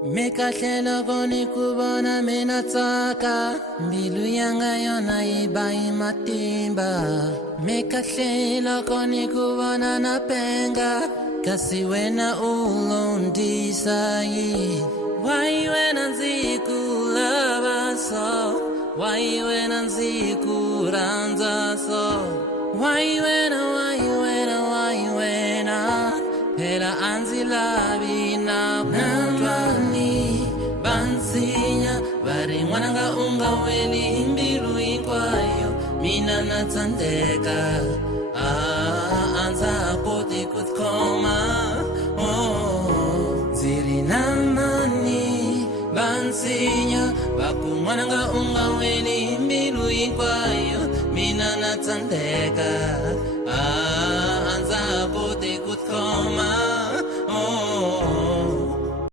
Mekahle loko ni ku vona mina tsaka, mbilu yanga yona yi ba hi matimba. Mekahle loko ni ku vona na penga, kasi wena u londisa yini? Why wena ndzi ku lava so? Why wena ndzi ku rhandza so? Why wena phela a ndzi lavi na mani bansinya vari n'wananga u nga weli hi mbilu hinkwayo, mina na tsandzeka a ndza ha koti ku tikhoma. Ndzi ri na mani bansinya va ku n'wananga u nga weli hi mbilu hinkwayo, mina na tsandzeka a ndza ha koti ku tikhoma.